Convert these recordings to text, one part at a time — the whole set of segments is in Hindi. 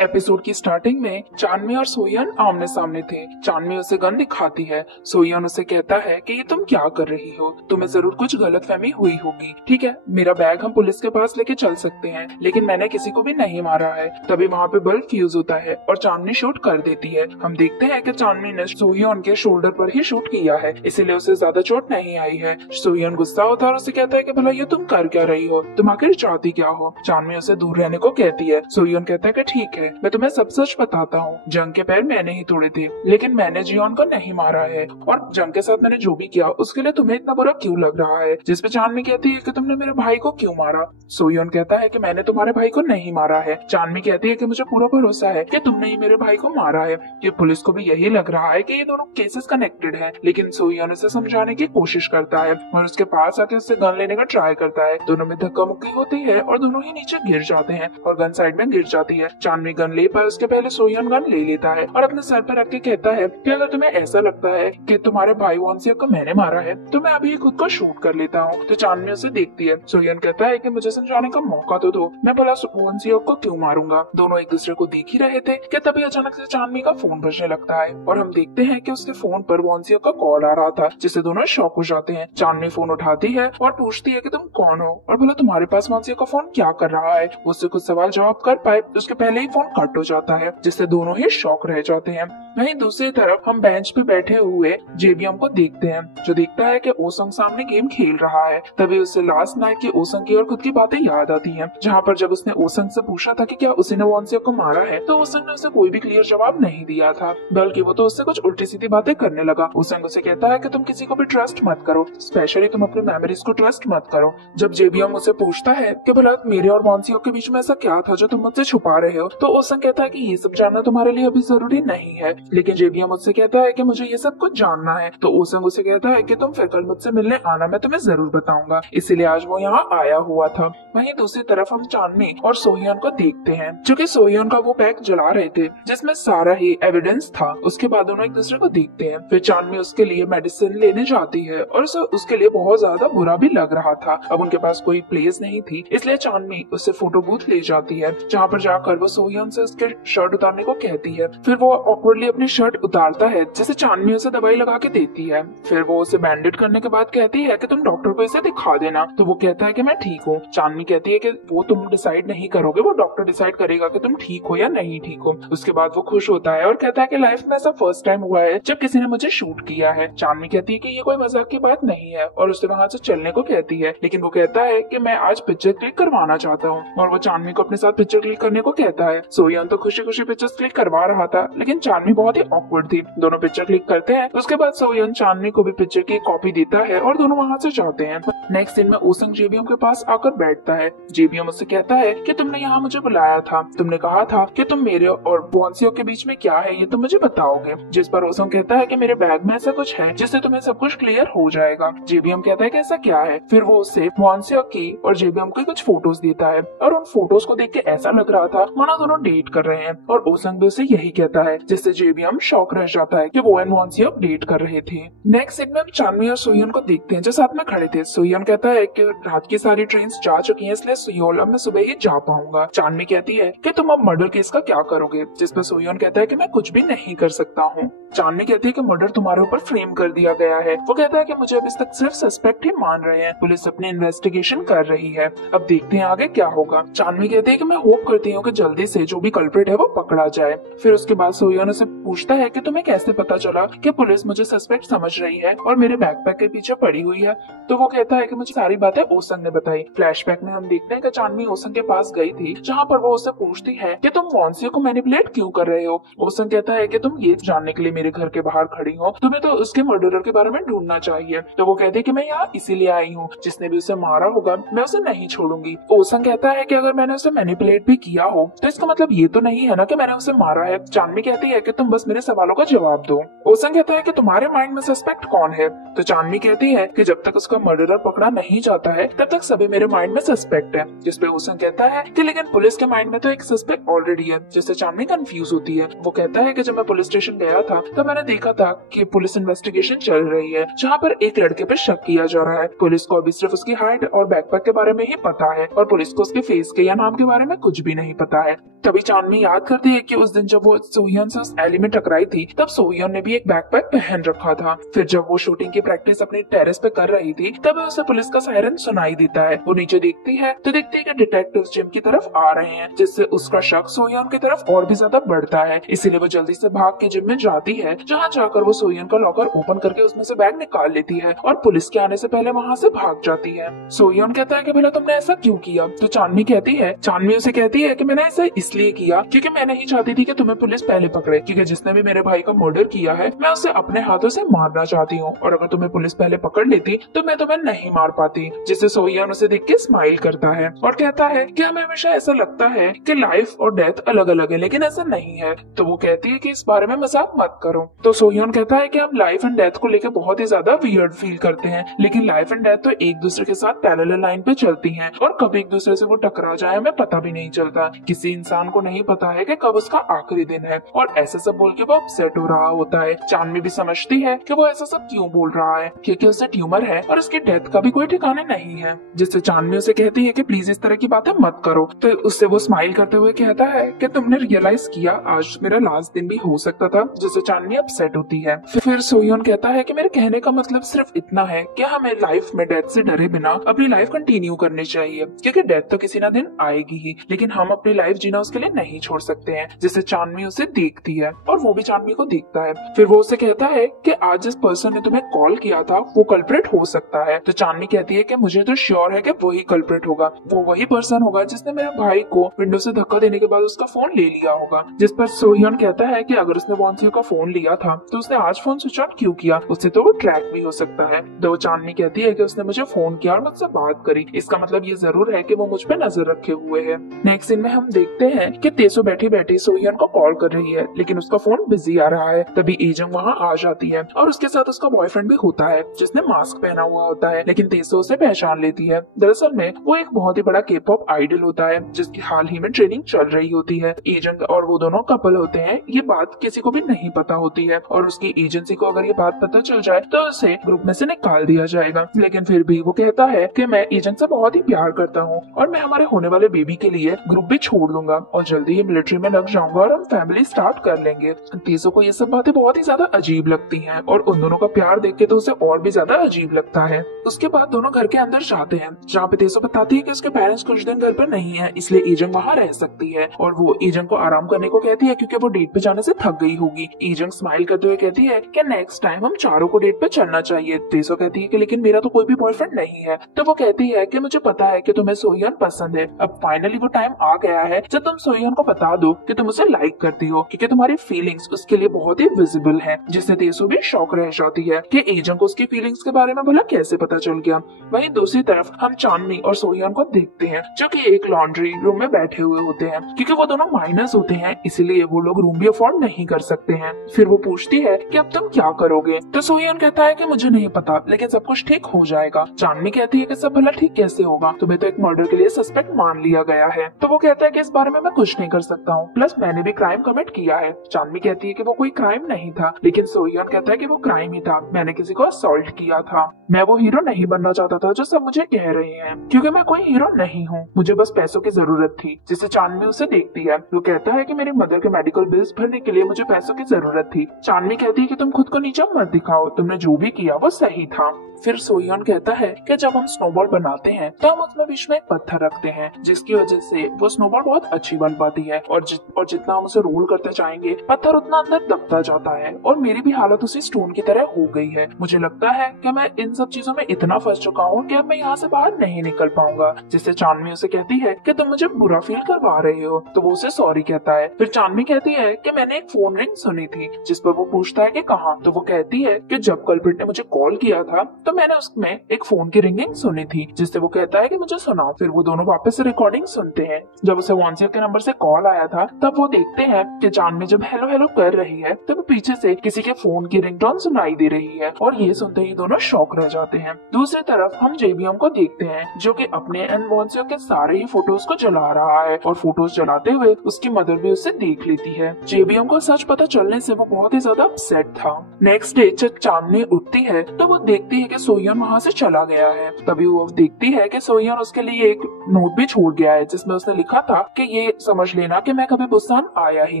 एपिसोड की स्टार्टिंग में चांदनी और सोयन आमने सामने थे। चांदनी उसे गन दिखाती है। सोयन उसे कहता है कि ये तुम क्या कर रही हो, तुम्हें जरूर कुछ गलतफहमी हुई होगी। ठीक है, मेरा बैग हम पुलिस के पास लेके चल सकते हैं, लेकिन मैंने किसी को भी नहीं मारा है। तभी वहाँ पे बल्ब फ्यूज होता है और चांदनी शूट कर देती है। हम देखते हैं कि चांदनी ने सोयन के शोल्डर पर ही शूट किया है, इसीलिए उसे ज्यादा चोट नहीं आई है। सोयन गुस्सा होता है और उसे कहता है कि भला ये तुम कर क्या रही हो, तुम आखिर चाहती क्या हो। चांदनी उसे दूर रहने को कहती है। सोयन कहता है कि ठीक है, मैं तुम्हें सब सच बताता हूँ। जंग के पैर मैंने ही तोड़े थे, लेकिन मैंने जियोन को नहीं मारा है, और जंग के साथ मैंने जो भी किया उसके लिए तुम्हें इतना बुरा क्यों लग रहा है। जिस पे चांदनी कहती है कि तुमने मेरे भाई को क्यों मारा। सोयन कहता है कि मैंने तुम्हारे भाई को नहीं मारा है। चांदनी कहती है कि मुझे पूरा भरोसा है कि तुमने ही मेरे भाई को मारा है। ये पुलिस को भी यही लग रहा है कि ये दोनों केसेस कनेक्टेड हैं, लेकिन सोयन उसे समझाने की कोशिश करता है और उसके पास आके उससे गन लेने का ट्राई करता है। दोनों में धक्का मुक्की होती है और दोनों ही नीचे गिर जाते हैं और गन साइड में गिर जाती है। चांदनी गन ले पाए उसके पहले सोयन गन ले लेता है और अपने सर पर रख के कहता है कि अगर तुम्हें ऐसा लगता है कि तुम्हारे भाई वॉन्सियक को मैंने मारा है तो मैं अभी खुद को शूट कर लेता हूँ। तो चांदनी उसे देखती है। सोयन कहता है कि मुझे समझाने का मौका तो दो, मैं भला वॉन्सियक को क्यों मारूंगा। दोनों एक दूसरे को देख ही रहे थे कि तभी अचानक से चांदनी का फोन बजने लगता है और हम देखते हैं कि उसके फोन पर वॉन्सियक का कॉल आ रहा था, जिससे दोनों शॉक हो जाते हैं। चांदनी फोन उठाती है और पूछती है कि तुम कौन हो और भला तुम्हारे पास वॉन्सियक का फोन क्या कर रहा है। उससे कुछ सवाल जवाब कर पाए उसके पहले ही फोन कट हो जाता है, जिससे दोनों ही शॉक रह जाते हैं। वहीं दूसरी तरफ हम बेंच पे बैठे हुए जेबीएम को देखते हैं, जो देखता है कि ओसंग सामने गेम खेल रहा है। तभी उसे लास्ट नाइट की ओसंग की और खुद की बातें याद आती हैं, जहाँ पर जब उसने ओसंग से पूछा था कि क्या उसी ने वॉन्सियक को मारा है, तो ओसंग ने उसे कोई भी क्लियर जवाब नहीं दिया था, बल्कि वो तो उससे कुछ उल्टी सीधी बातें करने लगा। ओसंग उसे कहता है कि तुम किसी को भी ट्रस्ट मत करो, स्पेशली तुम अपनी मेमोरीज को ट्रस्ट मत करो। जब जेबीएम उसे पूछता है कि भला मेरे और वॉन्सियक के बीच में ऐसा क्या था जो तुम मुझसे छुपा रहे हो, तो ओसंग कहता है कि ये सब जानना तुम्हारे लिए अभी जरूरी नहीं है, लेकिन जेबीएम मुझसे कहता है कि मुझे ये सब कुछ जानना है। तो ओसंग उसे कहता है कि तुम फिर कल मुझसे मिलने आना, मैं तुम्हें जरूर बताऊंगा। इसीलिए आज वो यहाँ आया हुआ था। वहीं दूसरी तरफ हम चांदनी और सोहियन को देखते हैं, क्योंकि सोहियन का वो बैग जला रहे थे जिसमें सारा ही एविडेंस था। उसके बाद दोनों एक दूसरे को देखते हैं। फिर चांदनी उसके लिए मेडिसिन लेने जाती है और उसे उसके लिए बहुत ज्यादा बुरा भी लग रहा था। अब उनके पास कोई प्लेस नहीं थी, इसलिए चांदनी उससे फोटो बूथ ले जाती है, जहाँ पर जाकर वो सोहियन से उसके शर्ट उतारने को कहती है। फिर वो ऑकवर्डली अपनी शर्ट उतारता है, जिसे चांदनी उसे दवाई लगा के देती है। फिर वो उसे बैंडेड करने के बाद कहती है कि तुम डॉक्टर को इसे दिखा देना। तो वो कहता है कि मैं ठीक हूँ। चांदनी कहती है कि वो तुम डिसाइड नहीं करोगे, वो डॉक्टर डिसाइड करेगा कि तुम ठीक हो या नहीं ठीक हो। उसके बाद वो खुश होता है और कहता है कि लाइफ में ऐसा फर्स्ट टाइम हुआ है जब किसी ने मुझे शूट किया है। चांदनी कहती है कि ये कोई मजाक की बात नहीं है और उसे वहाँ से चलने को कहती है, लेकिन वो कहता है कि मैं आज पिक्चर क्लिक करवाना चाहता हूँ, और वो चांदनी को अपने साथ पिक्चर क्लिक करने को कहता है। सोयन तो खुशी खुशी पिक्चर क्लिक करवा रहा था, लेकिन चांदनी बहुत ही ऑकवर्ड थी। दोनों पिक्चर क्लिक करते हैं। उसके बाद सोयन चांदनी को भी पिक्चर की कॉपी देता है और दोनों वहाँ से जाते हैं। नेक्स्ट सीन में ओसंग जेबीएम के पास आकर बैठता है। जेबीएम उससे कहता है कि तुमने यहाँ मुझे बुलाया था, तुमने कहा था कि तुम मेरे और वॉन्सियक के बीच में क्या है ये तुम मुझे बताओगे। जिस पर ओसंग कहता है कि मेरे बैग में ऐसा कुछ है जिससे तुम्हें सब कुछ क्लियर हो जाएगा। जेबीएम कहता है कि ऐसा क्या है। फिर वो उसे वॉन्सियक की और जेबीएम की कुछ फोटोज देता है और उन फोटोज को देख के ऐसा लग रहा था मानो दोनों डेट कर रहे हैं, और ओसंग भी उसे यही कहता है, जिससे जेबीएम शॉक रह जाता है कि वो एंड वॉन्सियक डेट कर रहे थे। नेक्स्ट सीन में हम चांदनी और सोयन को देखते हैं जो साथ में खड़े थे। सोयन कहता है कि रात की सारी ट्रेन जा चुकी हैं, इसलिए सियोल अब मैं सुबह ही जा पाऊंगा। चांदनी कहती है कि तुम अब मर्डर केस का क्या करोगे, जिस पर सोयन कहता है कि मैं कुछ भी नहीं कर सकता हूँ। चांदनी कहती है कि मर्डर तुम्हारे ऊपर फ्रेम कर दिया गया है। वो कहता है कि मुझे अभी तक सिर्फ सस्पेक्ट ही मान रहे हैं, पुलिस अपनी इन्वेस्टिगेशन कर रही है, अब देखते हैं आगे क्या होगा। चांदनी कहती है कि मैं होप करती हूँ कि जल्दी से जो भी कल्प्रिट है वो पकड़ा जाए। फिर उसके बाद सोयन से पूछता है कि तुम्हें कैसे पता चला कि पुलिस मुझे सस्पेक्ट समझ रही है और मेरे बैकपैक के पीछे पड़ी हुई है। तो वो कहता है कि मुझे सारी बातें ओसंग ने बताई। फ्लैशबैक में हम देखते हैं कि चांदनी ओसंग के पास गई थी, जहाँ पर वो उससे पूछती है कि तुम वॉन्सियक को मैनिपुलेट क्यों कर रहे हो। ओसंग कहता है कि तुम ये जानने के लिए मेरे घर के बाहर खड़ी हो, तुम्हें तो उसके मर्डरर के बारे में ढूंढना चाहिए। तो वो कहती है कि मैं यहाँ इसीलिए आई हूँ, जिसने भी उसे मारा होगा मैं उसे नहीं छोड़ूंगी। ओसंग कहता है कि अगर मैंने उसे मैनिपुलेट भी किया हो तो इसका मतलब ये तो नहीं है ना कि मैंने उसे मारा है। चांदनी कहती है कि तुम बस बस मेरे सवालों का जवाब दो। ओसन कहता है कि तुम्हारे माइंड में सस्पेक्ट कौन है? तो चांदनी कहती है कि जब तक उसका मर्डरर पकड़ा नहीं जाता है तब तक सभी मेरे माइंड में सस्पेक्ट है। जिसपे ओसन कहता है कि लेकिन पुलिस के माइंड में तो एक सस्पेक्ट ऑलरेडी है। जिससे चांदनी कंफ्यूज होती है। वो कहता है कि जब मैं पुलिस स्टेशन गया था तब मैंने देखा था कि पुलिस इन्वेस्टिगेशन चल रही है जहाँ पर एक लड़के पे शक किया जा रहा है। पुलिस को अभी सिर्फ उसकी हाइट और बैकपैक के बारे में ही पता है और पुलिस को उसके फेस के या नाम के बारे में कुछ भी नहीं पता है। तभी चांदनी याद करती है कि उस दिन जब वो सोहियन से उस एली में टकराई थी तब सोहियन ने भी एक बैकपैक पहन रखा था। फिर जब वो शूटिंग की प्रैक्टिस अपनी टेरेस पे कर रही थी तब उसे पुलिस का सायरन सुनाई देता है। वो नीचे देखती है तो देखती है कि डिटेक्टिव्स जिम की तरफ आ रहे हैं, जिससे उसका शक सोहियन की तरफ और भी ज्यादा बढ़ता है। इसीलिए वो जल्दी से भाग के जिम में जाती है, जहाँ जाकर वो सोहियन का लॉकर ओपन करके उसमें से बैग निकाल लेती है और पुलिस के आने से पहले वहाँ से भाग जाती है। सोहियन कहता है कि भला तुमने ऐसा क्यों किया? तो चांदनी उसे कहती है कि मैंने ऐसा इसलिए किया क्योंकि मैं नहीं चाहती थी कि तुम्हें पुलिस पहले पकड़े, क्योंकि जिसने भी मेरे भाई का मर्डर किया है मैं उसे अपने हाथों से मारना चाहती हूँ और अगर तुम्हें पुलिस पहले पकड़ लेती तो मैं तुम्हें नहीं मार पाती। जिससे सोहियन उसे देख के स्माइल करता है और कहता है कि हमें हमेशा ऐसा लगता है कि लाइफ और डेथ अलग अलग है, लेकिन ऐसा नहीं है। तो वो कहती है कि इस बारे में मजाक मत करो। तो सोहियन कहता है कि हम लाइफ एंड डेथ को लेकर बहुत ही ज्यादा वियर्ड फील करते हैं, लेकिन लाइफ एंड डेथ तो एक दूसरे के साथ पैरेलल लाइन पे चलती हैं और कब एक दूसरे से वो टकरा जाए हमें पता भी नहीं चलता। किसी इंसान को नहीं पता है कि कब उसका आखिरी दिन है। और ऐसा सब बोल के वो अपसेट हो रहा होता है। चांदनी भी समझती है कि वो ऐसा सब क्यों बोल रहा है, क्योंकि उसे ट्यूमर है और उसकी डेथ का भी कोई ठिकाना नहीं है। जिससे चांदनी उसे कहती है कि प्लीज इस तरह की बातें मत करो। तो उससे वो स्माइल करते हुए कहता है कि तुमने रियलाइज किया आज मेरा लास्ट दिन भी हो सकता था, जिससे चांदनी अपसेट होती है। फिर सोहियन कहता है कि मेरे कहने का मतलब सिर्फ इतना है कि हमें लाइफ में डेथ से डरे बिना अपनी लाइफ कंटिन्यू करनी चाहिए, क्योंकि डेथ तो किसी ना दिन आएगी ही, लेकिन हम अपनी लाइफ जीना उसके लिए नहीं छोड़ सकते हैं। जिससे चांदनी उसे देखती है और वो भी चांदनी को देखता है। फिर वो उसे कहता है कि आज जिस पर्सन ने तुम्हें कॉल किया था वो कल्प्रिट हो सकता है। तो चांदनी कहती है कि मुझे तो श्योर है कि वही कल्प्रिट होगा, वो वही पर्सन होगा जिसने मेरे भाई को विंडो से धक्का देने के बाद उसका फोन ले लिया होगा। जिस पर सोहियन कहता है कि अगर उसने वॉन्सियो का फोन लिया था तो उसने आज फोन स्विच ऑफ क्यों किया, उससे तो वो ट्रैक भी हो सकता है। तो चांदनी कहती है कि उसने मुझे फोन किया और मुझसे बात करी, इसका मतलब ये जरूर है कि वो मुझ पे नजर रखे हुए है। नेक्स्ट सीन में हम देखते हैं कि तेसो बैठी बैठी सोहियन को कॉल कर रही है, लेकिन उसका फोन बिजी आ रहा है। तभी एजंग वहाँ आ जाती है और उसके साथ उसका बॉयफ्रेंड भी होता है जिसने मास्क पहना हुआ होता है, लेकिन तेसो उसे पहचान लेती है। दरअसल में वो एक बहुत ही बड़ा के-पॉप आइडल होता है जिसकी हाल ही में ट्रेनिंग चल रही होती है। एजंग और वो दोनों कपल होते हैं, ये बात किसी को भी नहीं पता होती है और उसकी एजेंसी को अगर ये बात पता चल जाए तो उसे ग्रुप में से निकाल दिया जाएगा। लेकिन फिर भी वो कहता है कि मैं एजेंट से बहुत ही प्यार करता हूँ और मैं हमारे होने वाले बेबी के लिए ग्रुप भी छोड़ दूंगा और जल्दी ही मिलिट्री में लग जाऊंगा और हम फैमिली स्टार्ट कर लेंगे। तेसो को ये सब बातें बहुत ही ज्यादा अजीब लगती हैं और उन दोनों का प्यार देख के तो उसे और भी ज्यादा अजीब लगता है। उसके बाद दोनों घर के अंदर जाते हैं, जहाँ पे तेसो बताती है कि उसके पेरेंट्स कुछ दिन घर पर नहीं है, इसलिए एजंग वहाँ रह सकती है और वो एजंग को आराम करने को कहती है क्योंकि वो डेट पे जाने से थक गई होगी। एजंग स्माइल करते हुए कहती है कि नेक्स्ट टाइम हम चारों को डेट पे चलना चाहिए। तेसो कहती है कि लेकिन मेरा तो कोई भी बॉयफ्रेंड नहीं है। तो वो कहती है कि मुझे पता है कि तुम्हें सोहियन पसंद है, अब फाइनली वो टाइम आ गया है जब तुम सोहियन को बता दो कि तुम उसे लाइक करती हो, क्योंकि तुम्हारी फीलिंग्स उसके लिए बहुत ही विजिबल है। जिससे तेसो भी शॉक रह जाती है कि एजंग को उसकी फीलिंग्स के बारे में भला कैसे पता चल गया। वहीं दूसरी तरफ हम चांदनी और सोहियन को देखते हैं जो कि एक लॉन्ड्री रूम में बैठे हुए होते हैं, क्योंकि वो दोनों माइनर्स होते हैं इसलिए वो लोग रूम भी अफोर्ड नहीं कर सकते हैं। फिर वो पूछती है कि अब तुम क्या करोगे? तो सोहियन कहता है कि मुझे नहीं पता, लेकिन सब कुछ ठीक हो जाएगा। चांदनी कहती है कि सब भला ठीक कैसे होगा, तुम्हें तो एक मर्डर के लिए सस्पेक्ट मान लिया गया है। तो वो कहता है कि इस बारे में मैं कुछ नहीं कर सकता हूँ, प्लस मैंने भी क्राइम कमिट किया है। चांदनी कहती है कि वो कोई क्राइम नहीं था, लेकिन सोहियन कहता है कि वो क्राइम ही था, मैंने किसी को असॉल्ट किया था। मैं वो हीरो नहीं बनना चाहता था जो सब मुझे कह रहे हैं, क्योंकि मैं कोई हीरो नहीं हूँ, मुझे बस पैसों की जरूरत थी। जिससे चांदनी उसे देखती है। वो कहता है कि मेरी मदर के मेडिकल बिल्स भरने के लिए मुझे पैसों की जरूरत थी। चांदनी कहती है कि तुम खुद को नीचा मत दिखाओ, तुमने जो भी किया वो सही था। फिर सोहियन कहता है कि जब हम स्नोबॉल बनाते हैं तो हम उसमें बीच में एक पत्थर रखते हैं, जिसकी वजह से वो स्नोबॉल बहुत अच्छी बन पाती है और जितना हम उसे रोल करते जाएंगे पत्थर उतना अंदर दबता जाता है और मेरी भी हालत उसी स्टोन की तरह हो गई है। मुझे लगता है कि मैं इन सब चीजों में इतना फंस चुका हूँ कि अब मैं यहाँ से बाहर नहीं निकल पाऊंगा। जिससे चांदनी उसे कहती है कि तुम मुझे बुरा फील करवा रहे हो, तो वो उसे सॉरी कहता है। फिर चांदनी कहती है कि मैंने एक फोन रिंग सुनी थी, जिस पर वो पूछता है कि कहाँ। तो वो कहती है कि जब कल्प्रिट ने मुझे कॉल किया था तो मैंने उसमें एक फोन की रिंगिंग सुनी थी जिससे वो कहता है कि मुझे सुनाओ। फिर वो दोनों वापस से रिकॉर्डिंग सुनते हैं। जब उसे वॉन्सिया के नंबर से कॉल आया था तब वो देखते हैं कि जानवी जब हेलो हेलो कर रही है तब पीछे से किसी के फोन की रिंगटोन सुनाई दे रही है और ये सुनते ही दोनों शॉक रह जाते हैं। दूसरी तरफ हम जेबीएम को देखते हैं जो कि अपने एंड वॉन्सिया के सारे ही फोटोज को जला रहा है और फोटोज जलाते हुए उसकी मदर भी उससे देख लेती है। जेबीएम को सच पता चलने से वो बहुत ही ज्यादा अपसेट था। नेक्स्ट डे जब चांदनी उठती है तो वो देखती है कि सोयन वहाँ से चला गया है। तभी वो देखती है कि सोयन उसके लिए एक नोट भी छोड़ गया है जिसमें उसने लिखा था कि ये समझ लेना कि मैं कभी बुसान आया ही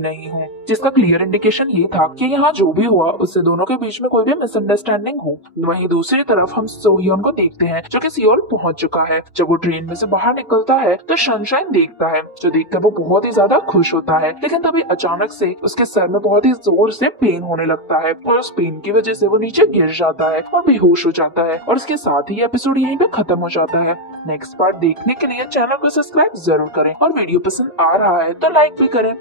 नहीं हूँ, जिसका क्लियर इंडिकेशन ये था कि यहाँ जो भी हुआ उससे दोनों के बीच में कोई भी मिसअंडरस्टैंडिंग हो। वहीं दूसरी तरफ हम सोयन को देखते हैं जो कि सियोल पहुंच चुका है। जब वो ट्रेन में से बाहर निकलता है तो सनशाइन देखता है जो देखकर वो बहुत ही ज्यादा खुश होता है, लेकिन तभी अचानक से उसके सर में बहुत ही जोर से पेन होने लगता है और उस पेन की वजह से वो नीचे गिर जाता है और बेहोश हो जाता है और उसके साथ ही एपिसोड यहीं पे खत्म हो जाता है। नेक्स्ट पार्ट देखने के लिए चैनल को सब्सक्राइब जरूर करें और वीडियो पसंद आ रहा है तो लाइक भी करें।